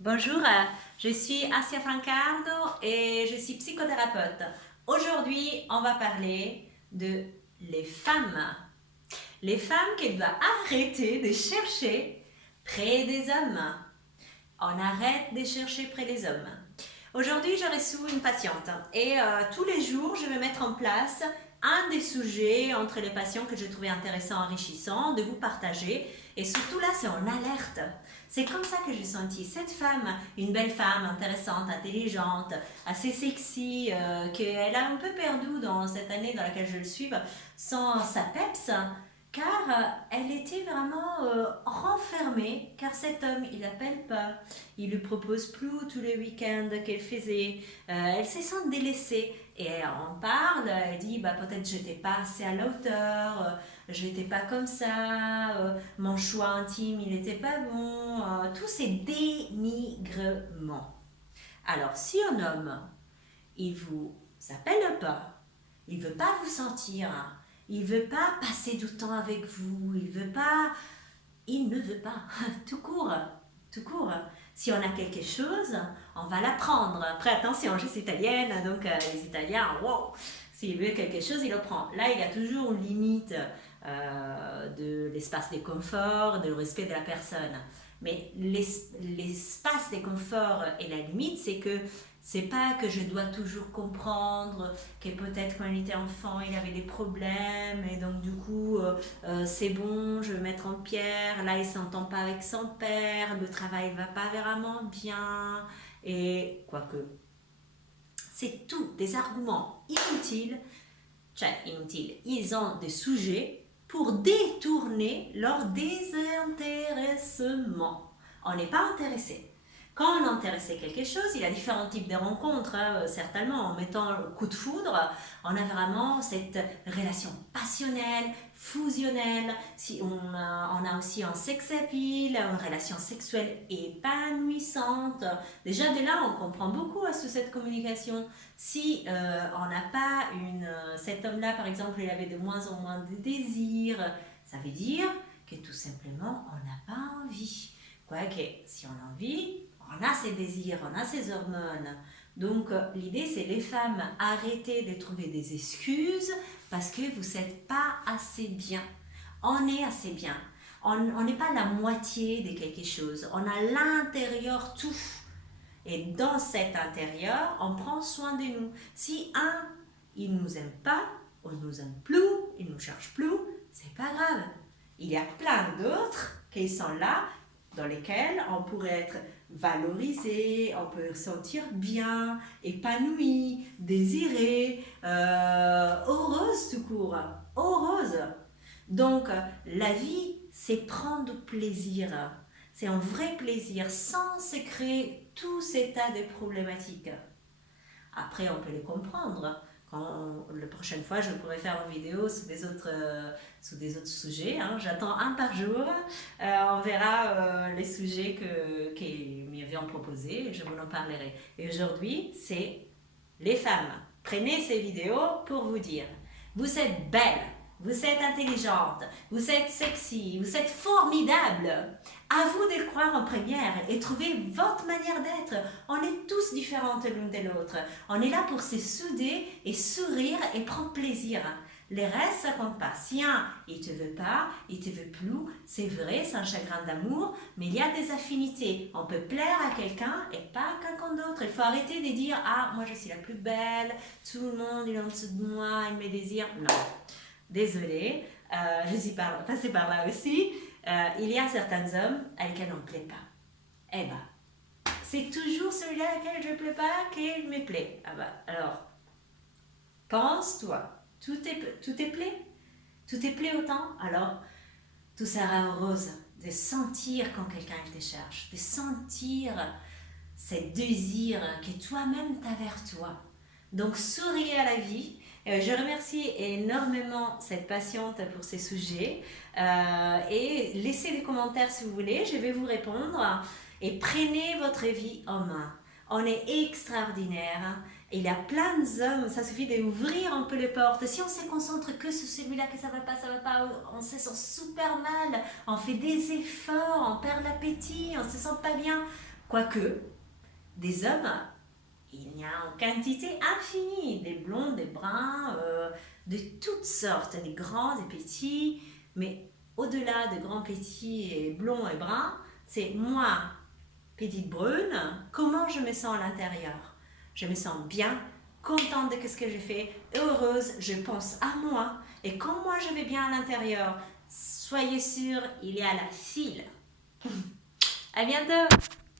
Bonjour, je suis Asia Francardo et je suis psychothérapeute. Aujourd'hui, on va parler de les femmes. Les femmes qui doivent arrêter de chercher près des hommes. On arrête de chercher près des hommes. Aujourd'hui, je reçois une patiente et tous les jours, je vais mettre en place un des sujets entre les patients que j'ai trouvé intéressant, enrichissant, de vous partager. Et surtout là, c'est en alerte. C'est comme ça que j'ai senti cette femme, une belle femme intéressante, intelligente, assez sexy, qu'elle a un peu perdu dans cette année dans laquelle je le suis, sans sa peps, car elle était vraiment renfermée, car cet homme, il n'appelle pas, il lui propose plus tous les week-ends qu'elle faisait, elle se sent délaissée, et elle en parle, elle dit, bah, peut-être j'étais pas assez à la hauteur, j'étais pas comme ça, mon choix intime, il n'était pas bon, tous ces dénigrements. Alors, si un homme, il vous appelle pas, il veut pas vous sentir, il veut pas passer du temps avec vous, il ne veut pas, tout court, tout court. Si on a quelque chose, on va l'apprendre. Après, attention, je suis italienne, donc les Italiens, wow, s'il veut quelque chose, il le prend. Là, il y a toujours une limite de l'espace de confort, de respect de la personne. Mais l'espace de confort et la limite, c'est que c'est pas que je dois toujours comprendre que peut-être quand il était enfant, il avait des problèmes et donc du coup, c'est bon, je vais mettre en pierre. Là, il s'entend pas avec son père, le travail va pas vraiment bien et quoique, c'est tout des arguments inutiles, ils ont des sujets pour détourner leur désintéressement. On n'est pas intéressé. Quand on est intéressé à quelque chose, il y a différents types de rencontres, certainement. En mettant le coup de foudre, on a vraiment cette relation passionnelle, fusionnelle. Si on a aussi un sex appeal, une relation sexuelle épanouissante. Déjà, de là, on comprend beaucoup à cette communication. Si on n'a pas cet homme-là, par exemple, il avait de moins en moins de désirs, ça veut dire que tout simplement, on n'a pas envie. Quoique, si on a envie, on a ses désirs, on a ses hormones. Donc, l'idée, c'est les femmes, arrêtez de trouver des excuses parce que vous n'êtes pas assez bien. On est assez bien. On n'est pas la moitié de quelque chose. On a l'intérieur tout. Et dans cet intérieur, on prend soin de nous. Si il ne nous aime pas, on ne nous aime plus, il ne nous cherche plus, c'est pas grave. Il y a plein d'autres qui sont là, dans lesquels on pourrait être valorisé, on peut se sentir bien, épanoui, désiré, heureuse tout court, heureuse. Donc, la vie, c'est prendre plaisir. C'est un vrai plaisir sans se créer tout cet tas de problématiques. Après, on peut les comprendre. La prochaine fois, je pourrais faire une vidéo sous des autres sujets. Hein. J'attends un par jour. On verra les sujets qu'ils m'avaient proposés et je vous en parlerai. Et aujourd'hui, c'est les femmes. Prenez ces vidéos pour vous dire, vous êtes belle, vous êtes intelligente, vous êtes sexy, vous êtes formidable. À vous de le croire en première et trouver votre manière d'être. On est tous différentes l'une de l'autre. On est là pour se souder et sourire et prendre plaisir. Les restes, ça compte pas. Si il te veut pas, il te veut plus, c'est vrai, c'est un chagrin d'amour, mais il y a des affinités. On peut plaire à quelqu'un et pas à quelqu'un d'autre. Il faut arrêter de dire, ah, moi je suis la plus belle, tout le monde il est en dessous de moi, il me désire. Non. Désolée, je suis passée par là aussi. Il y a certains hommes à lesquels on ne plaît pas. Eh ben, c'est toujours celui-là à lequel je ne plais pas qu'il me plaît. Ah bah, alors, pense-toi, tout est plaît? Tout est plaît autant? Alors, tout sera rose de sentir quand quelqu'un te cherche, de sentir ces désirs que toi-même t'as vers toi. Donc, souriez à la vie. Je remercie énormément cette patiente pour ces sujets. Et laissez des commentaires si vous voulez, je vais vous répondre. Et prenez votre vie en main. On est extraordinaire. Il y a plein d'hommes, ça suffit d'ouvrir un peu les portes. Si on se concentre que sur celui-là, que ça va pas, on se sent super mal, on fait des efforts, on perd l'appétit, on se sent pas bien. Quoique, des hommes, il y a en quantité infinie, des blonds, des bruns, de toutes sortes, des grands, des petits, mais au-delà de grands, petits et blonds et bruns, c'est moi, petite brune, comment je me sens à l'intérieur. Je me sens bien, contente de ce que j'ai fait, heureuse, je pense à moi. Et quand moi je vais bien à l'intérieur, soyez sûrs, il y a la file. À bientôt!